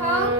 汤。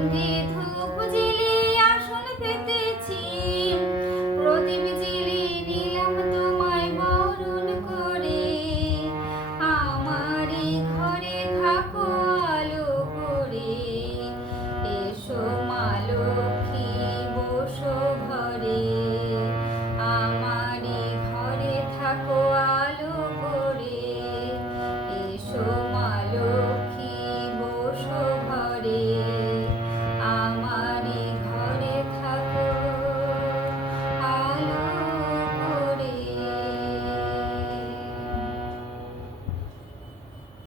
me. Mm.